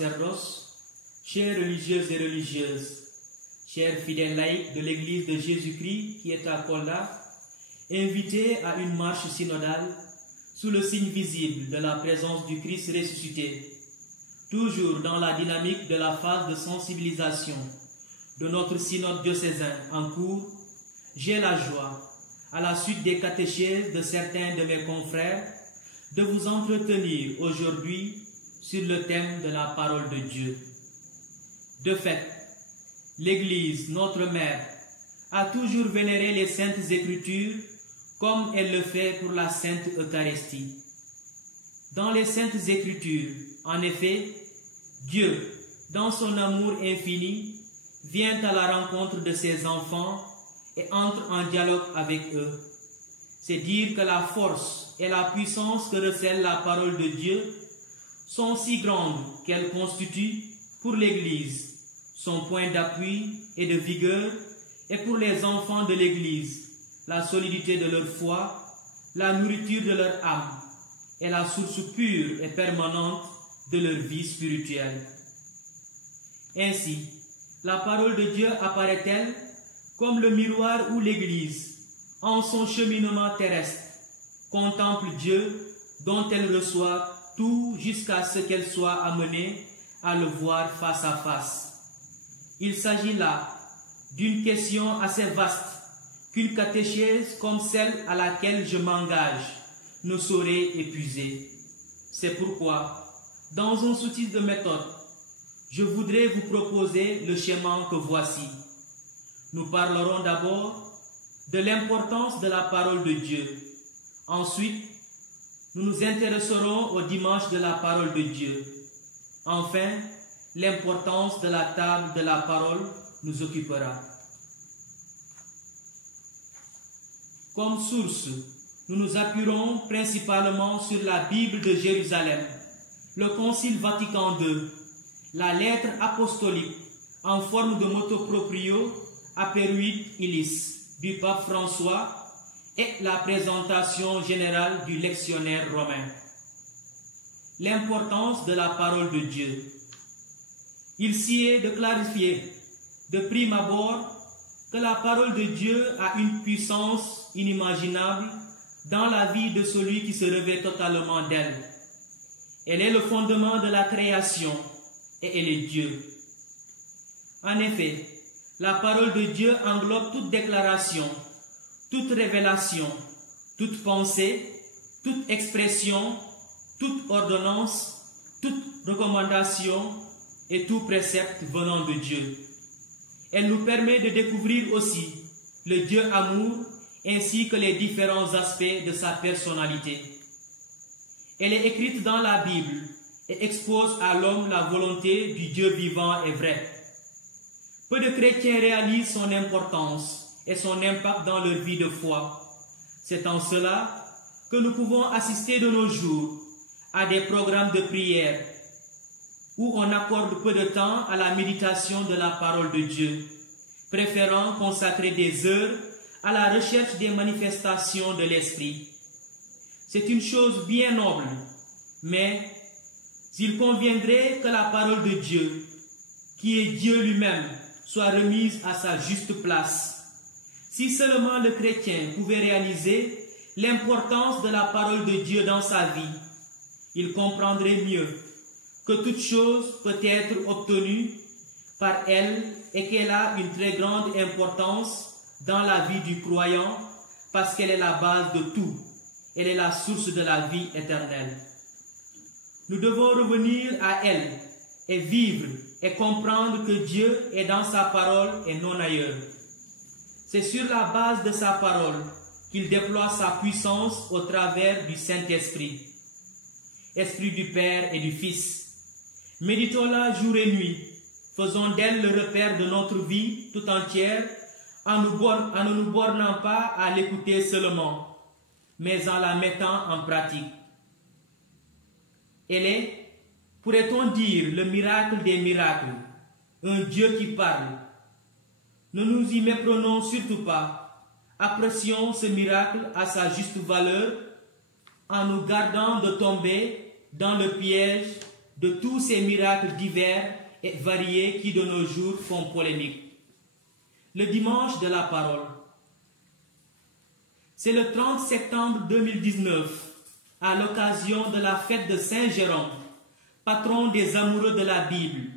sacerdoce, chers religieuses et religieuses, chers fidèles laïcs de l'Église de Jésus-Christ qui est à Kolda, invités à une marche synodale sous le signe visible de la présence du Christ ressuscité, toujours dans la dynamique de la phase de sensibilisation de notre synode diocésain en cours, j'ai la joie, à la suite des catéchèses de certains de mes confrères, de vous entretenir aujourd'hui sur le thème de la parole de Dieu. De fait, l'Église, notre mère, a toujours vénéré les Saintes Écritures comme elle le fait pour la Sainte Eucharistie. Dans les Saintes Écritures, en effet, Dieu, dans son amour infini, vient à la rencontre de ses enfants et entre en dialogue avec eux. C'est dire que la force et la puissance que recèle la parole de Dieu sont si grandes qu'elles constituent pour l'Église son point d'appui et de vigueur, et pour les enfants de l'Église la solidité de leur foi, la nourriture de leur âme et la source pure et permanente de leur vie spirituelle. Ainsi, la parole de Dieu apparaît-elle comme le miroir où l'Église, en son cheminement terrestre, contemple Dieu dont elle reçoit tout jusqu'à ce qu'elle soit amenée à le voir face à face. Il s'agit là d'une question assez vaste qu'une catéchèse comme celle à laquelle je m'engage ne saurait épuiser. C'est pourquoi, dans un souci de méthode, je voudrais vous proposer le schéma que voici. Nous parlerons d'abord de l'importance de la parole de Dieu. Ensuite, nous nous intéresserons au dimanche de la parole de Dieu. Enfin, l'importance de la table de la parole nous occupera. Comme source, nous nous appuierons principalement sur la Bible de Jérusalem, le Concile Vatican II, la lettre apostolique en forme de motu proprio Aperuit Illis du pape François et la présentation générale du lectionnaire romain. L'importance de la parole de Dieu. Il s'y est de clarifier de prime abord que la parole de Dieu a une puissance inimaginable dans la vie de celui qui se revêt totalement d'elle. Elle est le fondement de la création et elle est Dieu. En effet, la parole de Dieu englobe toute déclaration, toute révélation, toute pensée, toute expression, toute ordonnance, toute recommandation et tout précepte venant de Dieu. Elle nous permet de découvrir aussi le Dieu amour ainsi que les différents aspects de sa personnalité. Elle est écrite dans la Bible et expose à l'homme la volonté du Dieu vivant et vrai. Peu de chrétiens réalisent son importance et son impact dans leur vie de foi. C'est en cela que nous pouvons assister de nos jours à des programmes de prière où on accorde peu de temps à la méditation de la parole de Dieu, préférant consacrer des heures à la recherche des manifestations de l'Esprit. C'est une chose bien noble, mais il conviendrait que la parole de Dieu, qui est Dieu lui-même, soit remise à sa juste place. Si seulement le chrétien pouvait réaliser l'importance de la parole de Dieu dans sa vie, il comprendrait mieux que toute chose peut être obtenue par elle et qu'elle a une très grande importance dans la vie du croyant parce qu'elle est la base de tout. Elle est la source de la vie éternelle. Nous devons revenir à elle et vivre et comprendre que Dieu est dans sa parole et non ailleurs. C'est sur la base de sa parole qu'il déploie sa puissance au travers du Saint-Esprit, Esprit du Père et du Fils. Méditons-la jour et nuit, faisons d'elle le repère de notre vie tout entière en ne nous bornant pas à l'écouter seulement, mais en la mettant en pratique. Elle est, pourrait-on dire, le miracle des miracles, un Dieu qui parle. Ne nous y méprenons surtout pas. Apprécions ce miracle à sa juste valeur en nous gardant de tomber dans le piège de tous ces miracles divers et variés qui de nos jours font polémique. Le dimanche de la parole. C'est le 30 septembre 2019, à l'occasion de la fête de Saint Jérôme, patron des amoureux de la Bible,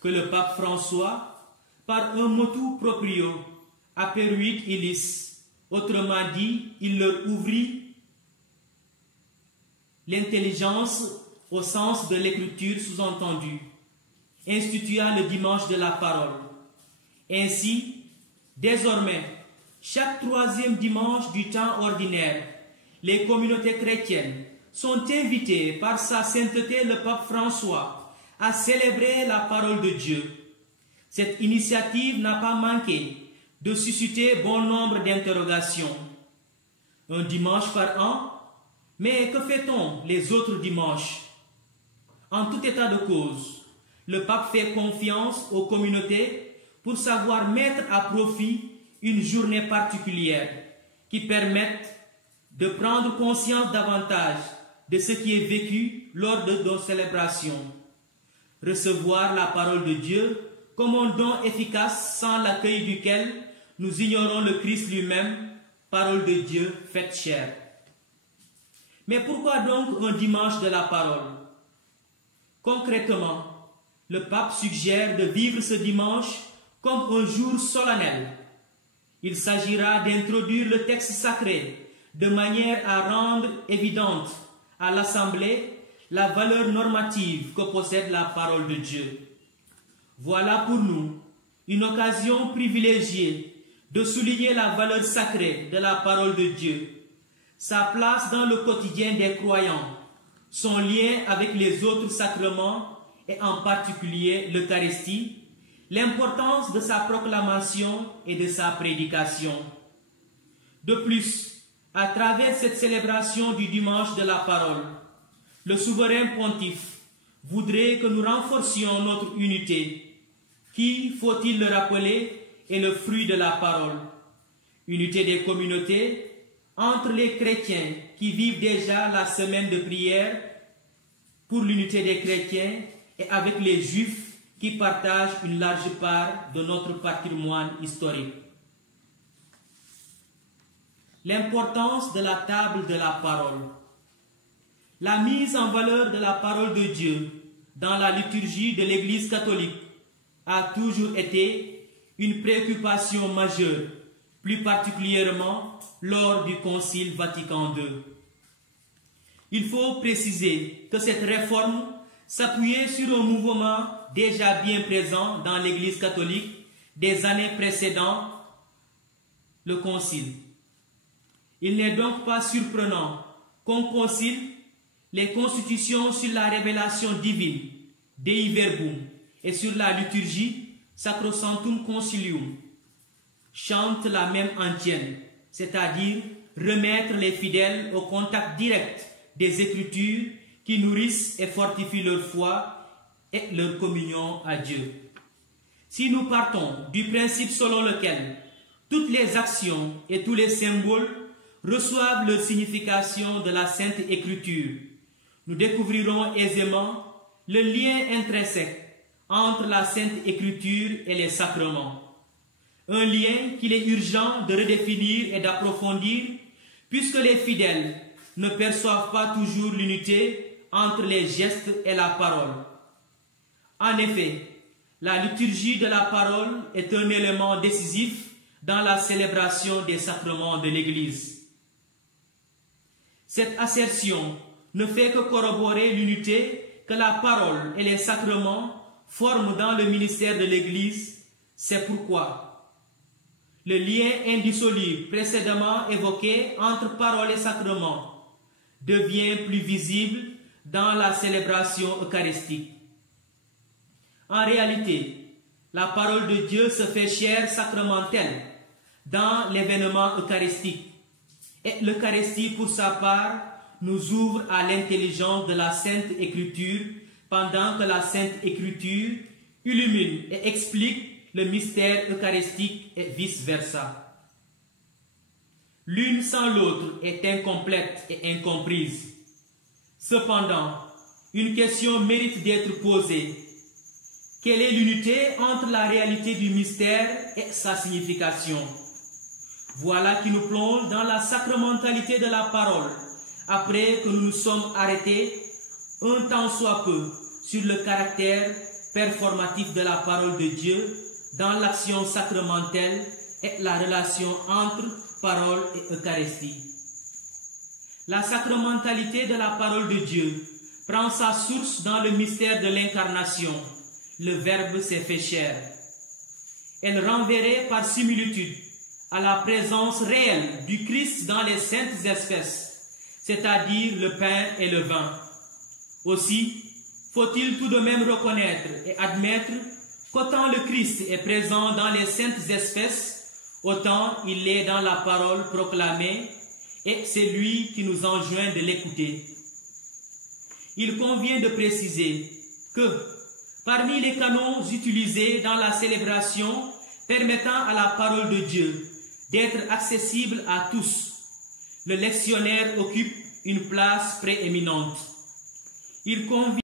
que le pape François, par un motu proprio, aperuit illis, autrement dit, il leur ouvrit l'intelligence au sens de l'écriture sous-entendue, institua le dimanche de la parole. Ainsi, désormais, chaque troisième dimanche du temps ordinaire, les communautés chrétiennes sont invitées par sa sainteté le pape François à célébrer la parole de Dieu. Cette initiative n'a pas manqué de susciter bon nombre d'interrogations. Un dimanche par an, mais que fait-on les autres dimanches? En tout état de cause, le pape fait confiance aux communautés pour savoir mettre à profit une journée particulière qui permette de prendre conscience davantage de ce qui est vécu lors de nos célébrations. Recevoir la parole de Dieu comme un don efficace sans l'accueil duquel nous ignorons le Christ lui-même, parole de Dieu faite chair. Mais pourquoi donc un dimanche de la parole? Concrètement, le pape suggère de vivre ce dimanche comme un jour solennel. Il s'agira d'introduire le texte sacré de manière à rendre évidente à l'Assemblée la valeur normative que possède la parole de Dieu. Voilà pour nous une occasion privilégiée de souligner la valeur sacrée de la parole de Dieu, sa place dans le quotidien des croyants, son lien avec les autres sacrements et en particulier l'Eucharistie, l'importance de sa proclamation et de sa prédication. De plus, à travers cette célébration du dimanche de la parole, le souverain pontife voudrait que nous renforcions notre unité, qui, faut-il le rappeler, est le fruit de la parole. Unité des communautés entre les chrétiens qui vivent déjà la semaine de prière pour l'unité des chrétiens et avec les juifs qui partagent une large part de notre patrimoine historique. L'importance de la table de la parole. La mise en valeur de la parole de Dieu dans la liturgie de l'Église catholique a toujours été une préoccupation majeure, plus particulièrement lors du Concile Vatican II. Il faut préciser que cette réforme s'appuyait sur un mouvement déjà bien présent dans l'Église catholique des années précédant le Concile. Il n'est donc pas surprenant qu'on concile les constitutions sur la révélation divine, Dei Verbum, et sur la liturgie, Sacrosanctum Concilium, chante la même antienne, c'est-à-dire remettre les fidèles au contact direct des Écritures qui nourrissent et fortifient leur foi et leur communion à Dieu. Si nous partons du principe selon lequel toutes les actions et tous les symboles reçoivent leur signification de la Sainte Écriture, nous découvrirons aisément le lien intrinsèque entre la Sainte Écriture et les sacrements. Un lien qu'il est urgent de redéfinir et d'approfondir, puisque les fidèles ne perçoivent pas toujours l'unité entre les gestes et la parole. En effet, la liturgie de la parole est un élément décisif dans la célébration des sacrements de l'Église. Cette assertion ne fait que corroborer l'unité que la parole et les sacrements forment dans le ministère de l'Église. C'est pourquoi le lien indissoluble précédemment évoqué entre parole et sacrement devient plus visible dans la célébration eucharistique. En réalité, la parole de Dieu se fait chair sacramentelle dans l'événement eucharistique. Et l'Eucharistie, pour sa part, nous ouvre à l'intelligence de la Sainte Écriture, pendant que la Sainte Écriture illumine et explique le mystère eucharistique et vice-versa. L'une sans l'autre est incomplète et incomprise. Cependant, une question mérite d'être posée. Quelle est l'unité entre la réalité du mystère et sa signification? Voilà qui nous plonge dans la sacramentalité de la parole, après que nous nous sommes arrêtés un tant soit peu sur le caractère performatif de la parole de Dieu dans l'action sacramentelle et la relation entre parole et Eucharistie. La sacramentalité de la parole de Dieu prend sa source dans le mystère de l'incarnation. Le Verbe s'est fait chair. Elle renverrait par similitude à la présence réelle du Christ dans les saintes espèces, c'est-à-dire le pain et le vin. Aussi, faut-il tout de même reconnaître et admettre qu'autant le Christ est présent dans les saintes espèces, autant il est dans la parole proclamée, et c'est lui qui nous enjoint de l'écouter. Il convient de préciser que, parmi les canons utilisés dans la célébration permettant à la parole de Dieu d'être accessible à tous, le lectionnaire occupe une place prééminente. Il convient